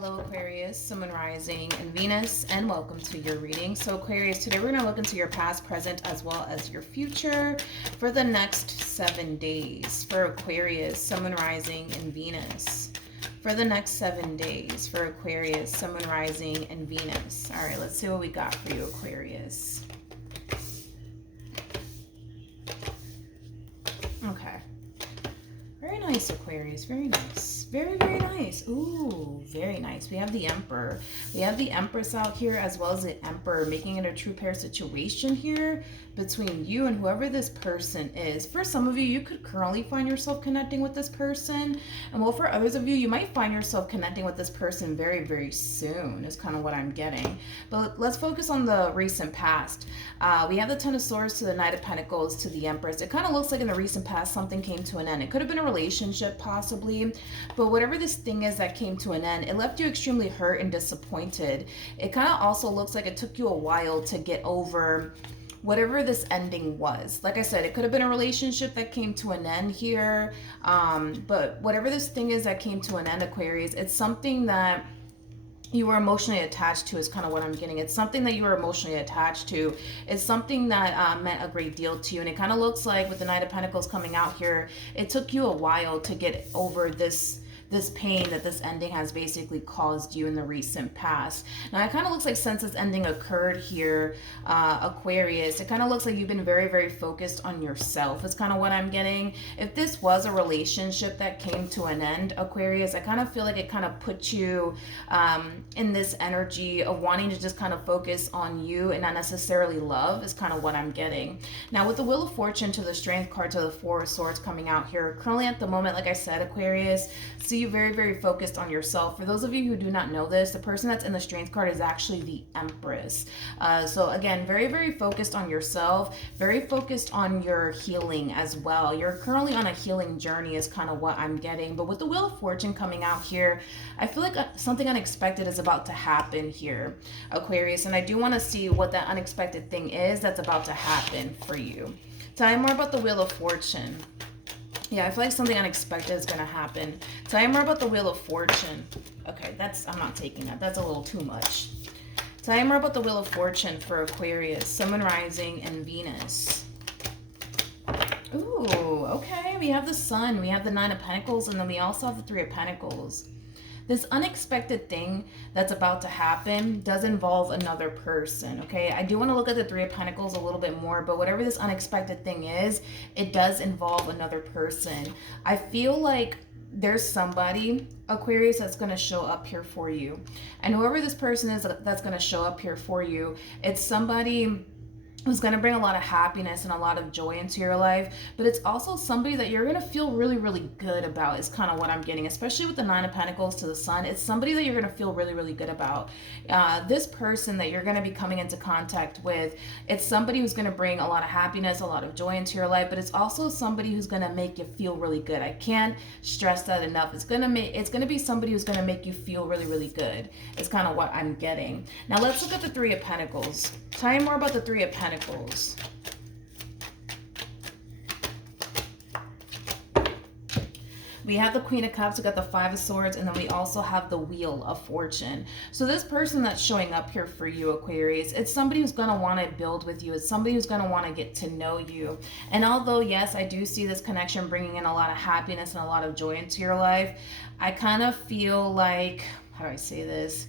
Hello Aquarius, Sun, Moon, Rising, and Venus, and welcome to your reading. So Aquarius, today we're going to look into your past, present, as well as your future for the next 7 days. For Aquarius, Sun, Moon, Rising, and Venus. For the next 7 days for Aquarius, Sun, Moon, Rising, and Venus. All right, let's see what we got for you, Aquarius. Okay. Very nice, Aquarius. Very nice. Very, very nice. Ooh, very nice. We have the Emperor. We have the Empress out here as well as the Emperor, making it a true pair situation here between you and whoever this person is. For some of you, you could currently find yourself connecting with this person. And well, for others of you, you might find yourself connecting with this person very, very soon is kind of what I'm getting. But let's focus on the recent past. We have the Ten of Swords to the Knight of Pentacles to the Empress. It kind of looks like in the recent past, something came to an end. It could have been a relationship possibly. But whatever this thing is that came to an end, it left you extremely hurt and disappointed. It kind of also looks like it took you a while to get over whatever this ending was. Like I said, it could have been a relationship that came to an end here. But whatever this thing is that came to an end, Aquarius, it's something that you were emotionally attached to is kind of what I'm getting. It's something that you were emotionally attached to. It's something that meant a great deal to you. And it kind of looks like with the Knight of Pentacles coming out here, it took you a while to get over this pain that this ending has basically caused you in the recent past. Now, it kind of looks like since this ending occurred here, Aquarius, it kind of looks like you've been very, very focused on yourself. It's kind of what I'm getting. If this was a relationship that came to an end, Aquarius, I kind of feel like it kind of put you in this energy of wanting to just kind of focus on you and not necessarily love is kind of what I'm getting. Now, with the Wheel of Fortune to the Strength card to the Four of Swords coming out here, currently at the moment, like I said, Aquarius, see you very, very focused on yourself. For those of you who do not know this, the person that's in the Strength card is actually the Empress. So again, very, very focused on yourself, very focused on your healing as well. You're currently on a healing journey is kind of what I'm getting. But with the Wheel of Fortune coming out here, I feel like something unexpected is about to happen here, Aquarius. And I do want to see what that unexpected thing is that's about to happen for you. Tell me more about the Wheel of Fortune. Yeah, I feel like something unexpected is going to happen. Tell me more about the Wheel of Fortune. Okay, I'm not taking that. That's a little too much. Tell me more about the Wheel of Fortune for Aquarius, Sun, Moon, Rising, and Venus. Ooh, okay. We have the Sun, we have the Nine of Pentacles, and then we also have the Three of Pentacles. This unexpected thing that's about to happen does involve another person, okay? I do want to look at the Three of Pentacles a little bit more, but whatever this unexpected thing is, it does involve another person. I feel like there's somebody, Aquarius, that's going to show up here for you. And whoever this person is that's going to show up here for you, it's somebody who's going to bring a lot of happiness and a lot of joy into your life, but it's also somebody that you're going to feel really, really good about is kind of what I'm getting, especially with the Nine of Pentacles to the Sun. It's somebody that you're going to feel really, really good about. This person that you're going to be coming into contact with, it's somebody who's going to bring a lot of happiness, a lot of joy into your life, but it's also somebody who's going to make you feel really good. I can't stress that enough. It's going to be somebody who's going to make you feel really, really good. It's kind of what I'm getting. Now let's look at the Three of Pentacles. Tell me more about the Three of Pentacles. We have the Queen of Cups, we got the Five of Swords, and then we also have the Wheel of Fortune. So this person that's showing up here for you, Aquarius, it's somebody who's going to want to build with you. It's somebody who's going to want to get to know you. And although, yes, I do see this connection bringing in a lot of happiness and a lot of joy into your life, I kind of feel like, how do I say this?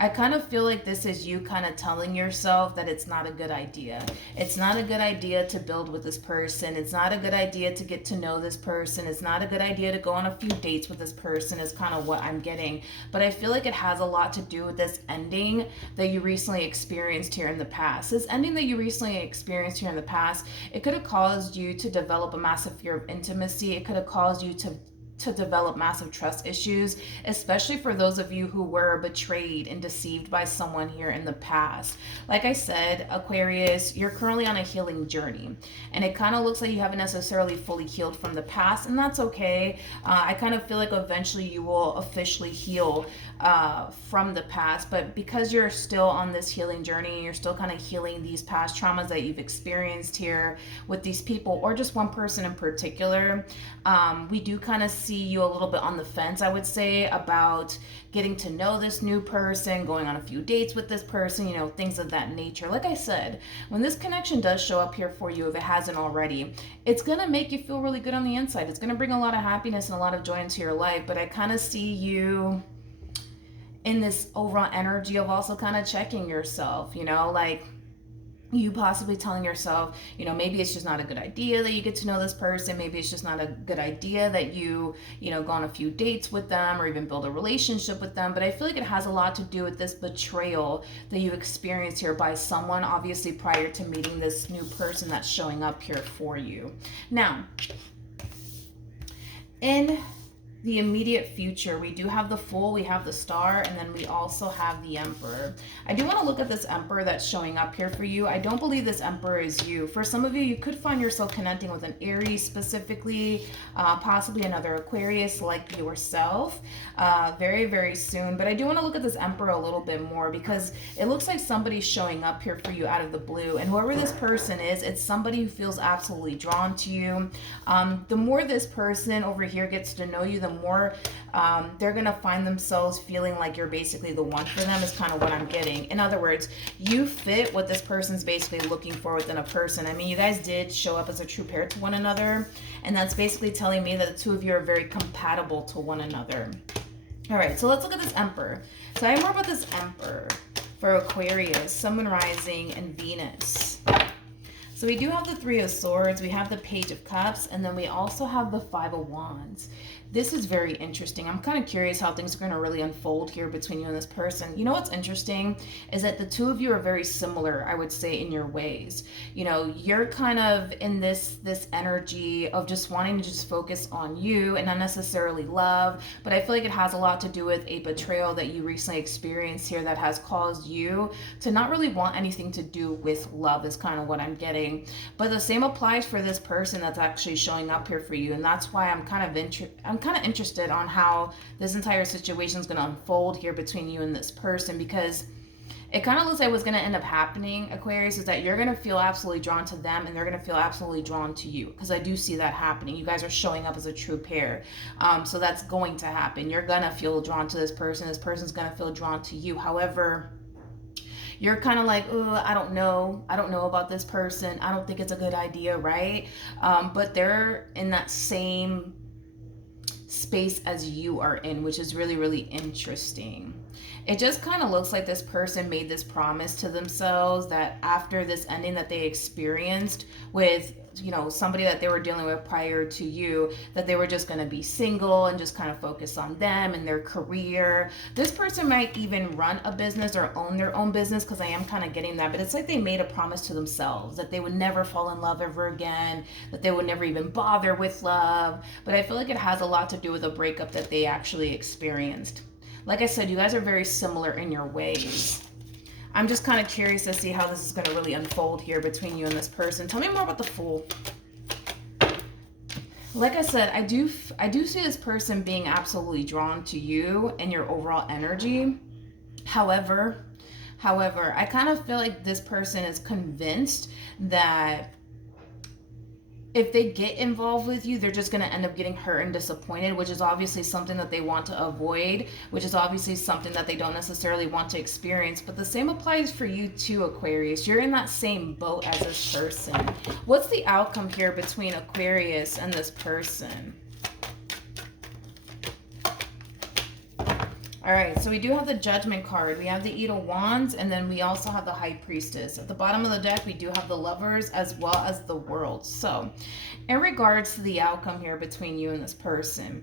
I kind of feel like this is you kind of telling yourself that it's not a good idea. It's not a good idea to build with this person. It's not a good idea to get to know this person. It's not a good idea to go on a few dates with this person is kind of what I'm getting. But I feel like it has a lot to do with this ending that you recently experienced here in the past. This ending that you recently experienced here in the past, it could have caused you to develop a massive fear of intimacy. It could have caused you to develop massive trust issues, especially for those of you who were betrayed and deceived by someone here in the past. Like I said, Aquarius, you're currently on a healing journey, and it kind of looks like you haven't necessarily fully healed from the past, and that's okay. I kind of feel like eventually you will officially heal from the past, but because you're still on this healing journey, you're still kind of healing these past traumas that you've experienced here with these people or just one person in particular, we do kind of see see you a little bit on the fence, I would say, about getting to know this new person, going on a few dates with this person, you know, things of that nature. Like I said, when this connection does show up here for you, if it hasn't already, it's going to make you feel really good on the inside. It's going to bring a lot of happiness and a lot of joy into your life. But I kind of see you in this overall energy of also kind of checking yourself, you know, like you possibly telling yourself, you know, maybe it's just not a good idea that you get to know this person. Maybe it's just not a good idea that you know, go on a few dates with them or even build a relationship with them. But I feel like it has a lot to do with this betrayal that you experienced here by someone, obviously prior to meeting this new person that's showing up here for you. Now, in the immediate future, we do have the Fool, we have the Star, and then we also have the Emperor. I do want to look at this Emperor that's showing up here for you. I don't believe this Emperor is you. For some of you, you could find yourself connecting with an Aries specifically, possibly another Aquarius like yourself, very, very soon. But I do want to look at this Emperor a little bit more because it looks like somebody's showing up here for you out of the blue. And whoever this person is, it's somebody who feels absolutely drawn to you. The more this person over here gets to know you, the more they're gonna find themselves feeling like you're basically the one for them, is kind of what I'm getting. In other words, you fit what this person's basically looking for within a person. I mean, you guys did show up as a true pair to one another, and that's basically telling me that the two of you are very compatible to one another. All right, so let's look at this Emperor. So I have more about this Emperor for Aquarius, Sun, Moon, Rising, and Venus. So we do have the Three of Swords, we have the Page of Cups, and then we also have the Five of Wands. This is very interesting. I'm kind of curious how things are going to really unfold here between you and this person. You know what's interesting is that the two of you are very similar, I would say, in your ways. You know, you're kind of in this energy of just wanting to just focus on you and not necessarily love. But I feel like it has a lot to do with a betrayal that you recently experienced here that has caused you to not really want anything to do with love, is kind of what I'm getting. But the same applies for this person that's actually showing up here for you. And that's why I'm kind of interested on how this entire situation is going to unfold here between you and this person, because it kind of looks like what's going to end up happening, Aquarius, is that you're going to feel absolutely drawn to them and they're going to feel absolutely drawn to you, because I do see that happening. You guys are showing up as a true pair. So that's going to happen. You're going to feel drawn to this person. This person's going to feel drawn to you. However, you're kind of like, oh, I don't know about this person. I don't think it's a good idea, right? But they're in that same space as you are in, which is really, really interesting. It just kind of looks like this person made this promise to themselves that after this ending that they experienced with, you know, somebody that they were dealing with prior to you, that they were just going to be single and just kind of focus on them and their career. This person might even run a business or own their own business, because I am kind of getting that. But it's like they made a promise to themselves that they would never fall in love ever again, that they would never even bother with love. But I feel like it has a lot to do with a breakup that they actually experienced. Like I said, you guys are very similar in your ways. I'm just kind of curious to see how this is going to really unfold here between you and this person. Tell me more about the Fool. Like I said, I do see this person being absolutely drawn to you and your overall energy. However, I kind of feel like this person is convinced that if they get involved with you, they're just going to end up getting hurt and disappointed, which is obviously something that they want to avoid, which is obviously something that they don't necessarily want to experience. But the same applies for you too, Aquarius. You're in that same boat as this person. What's the outcome here between Aquarius and this person? All right, so we do have the Judgment card. We have the Eight of Wands, and then we also have the High Priestess. At the bottom of the deck, we do have the Lovers as well as the World. So in regards to the outcome here between you and this person,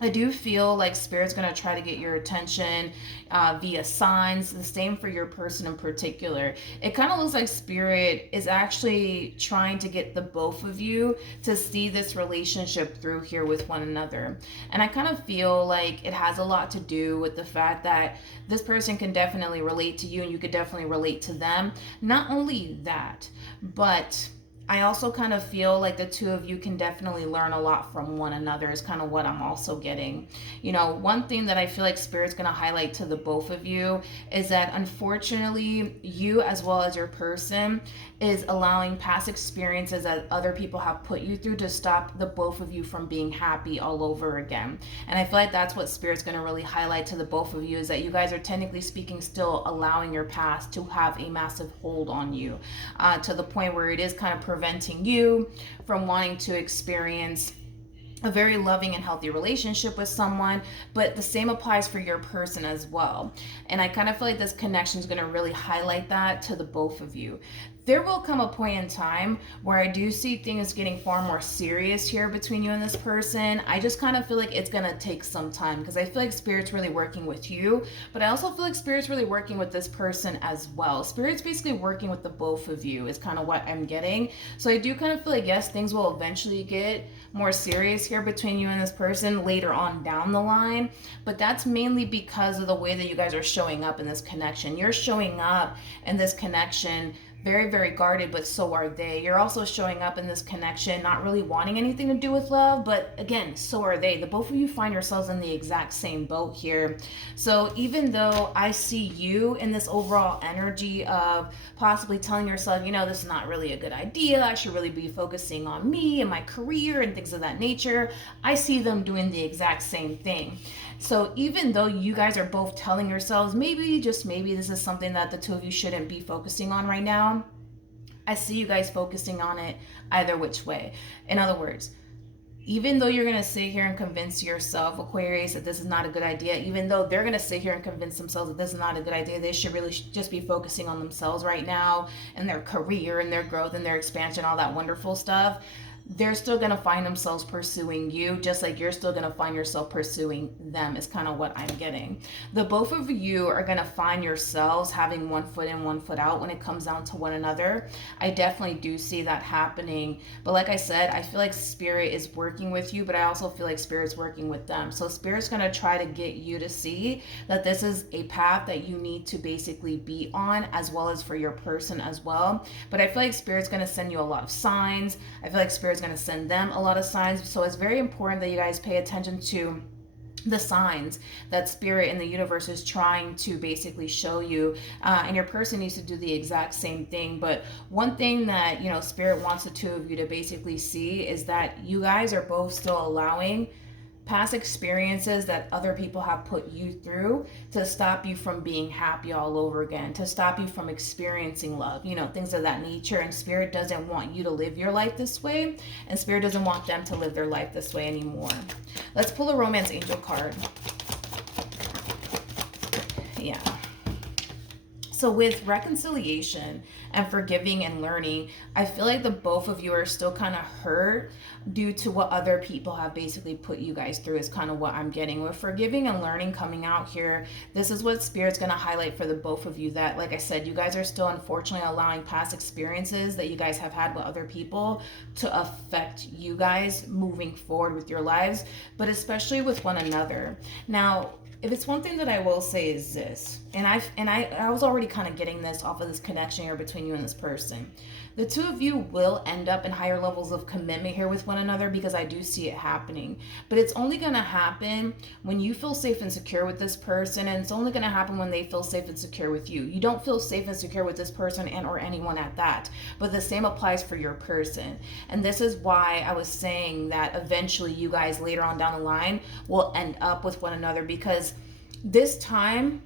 I do feel like Spirit's going to try to get your attention via signs. The same for your person in particular. It kind of looks like Spirit is actually trying to get the both of you to see this relationship through here with one another. And I kind of feel like it has a lot to do with the fact that this person can definitely relate to you and you could definitely relate to them. Not only that, but I also kind of feel like the two of you can definitely learn a lot from one another is kind of what I'm also getting. You know, one thing that I feel like Spirit's going to highlight to the both of you is that unfortunately, you as well as your person is allowing past experiences that other people have put you through to stop the both of you from being happy all over again. And I feel like that's what Spirit's going to really highlight to the both of you, is that you guys are technically speaking still allowing your past to have a massive hold on you, to the point where it is kind of preventing you from wanting to experience a very loving and healthy relationship with someone. But the same applies for your person as well. And I kind of feel like this connection is going to really highlight that to the both of you. There will come a point in time where I do see things getting far more serious here between you and this person. I just kind of feel like it's going to take some time, because I feel like Spirit's really working with you, but I also feel like Spirit's really working with this person as well. Spirit's basically working with the both of you is kind of what I'm getting. So I do kind of feel like, yes, things will eventually get more serious here between you and this person later on down the line, but that's mainly because of the way that you guys are showing up in this connection. You're showing up in this connection very, very guarded, but so are they. You're also showing up in this connection not really wanting anything to do with love, but again, so are they. The both of you find yourselves in the exact same boat here. So even though I see you in this overall energy of possibly telling yourself, you know, this is not really a good idea, I should really be focusing on me and my career and things of that nature, I see them doing the exact same thing. So even though you guys are both telling yourselves, maybe, just maybe, this is something that the two of you shouldn't be focusing on right now, I see you guys focusing on it either which way. In other words, even though you're going to sit here and convince yourself, Aquarius, that this is not a good idea, even though they're going to sit here and convince themselves that this is not a good idea, they should really just be focusing on themselves right now and their career and their growth and their expansion, all that wonderful stuff, they're still going to find themselves pursuing you, just like you're still going to find yourself pursuing them, is kind of what I'm getting. The both of you are going to find yourselves having one foot in, one foot out when it comes down to one another. I definitely do see that happening. But like I said, I feel like Spirit is working with you, but I also feel like Spirit's working with them. So Spirit's going to try to get you to see that this is a path that you need to basically be on, as well as for your person as well. But I feel like Spirit's going to send you a lot of signs. I feel like Spirit's going to send them a lot of signs. So it's very important that you guys pay attention to the signs that Spirit in the universe is trying to basically show you, and your person needs to do the exact same thing. But one thing that, you know, Spirit wants the two of you to basically see is that you guys are both still allowing past experiences that other people have put you through to stop you from being happy all over again, to stop you from experiencing love, you know, things of that nature. And Spirit doesn't want you to live your life this way, and Spirit doesn't want them to live their life this way anymore. Let's pull a romance angel card. Yeah. So with reconciliation and forgiving and learning, I feel like the both of you are still kind of hurt due to what other people have basically put you guys through, is kind of what I'm getting. With forgiving and learning coming out here, this is what Spirit's going to highlight for the both of you, that, like I said, you guys are still unfortunately allowing past experiences that you guys have had with other people to affect you guys moving forward with your lives, but especially with one another. Now, if it's one thing that I will say is this, and I was already kind of getting this off of this connection here between you and this person. The two of you will end up in higher levels of commitment here with one another, because I do see it happening. But it's only going to happen when you feel safe and secure with this person, and it's only going to happen when they feel safe and secure with you. You don't feel safe and secure with this person and or anyone at that, but the same applies for your person. And this is why I was saying that eventually you guys later on down the line will end up with one another, because this time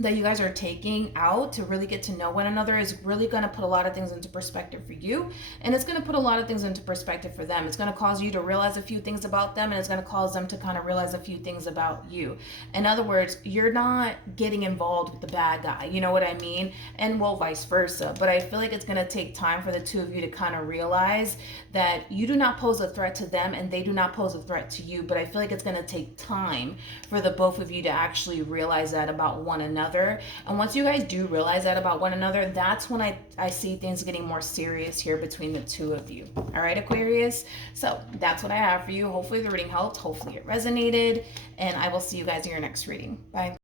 that you guys are taking out to really get to know one another is really going to put a lot of things into perspective for you, and it's going to put a lot of things into perspective for them. It's going to cause you to realize a few things about them, and it's going to cause them to kind of realize a few things about you. In other words, you're not getting involved with the bad guy, you know what I mean? And well, vice versa. But I feel like it's going to take time for the two of you to kind of realize that you do not pose a threat to them and they do not pose a threat to you. But I feel like it's going to take time for the both of you to actually realize that about one another. And once you guys do realize that about one another, that's when I see things getting more serious here between the two of you. All right, Aquarius? So that's what I have for you. Hopefully the reading helped. Hopefully it resonated. And I will see you guys in your next reading. Bye.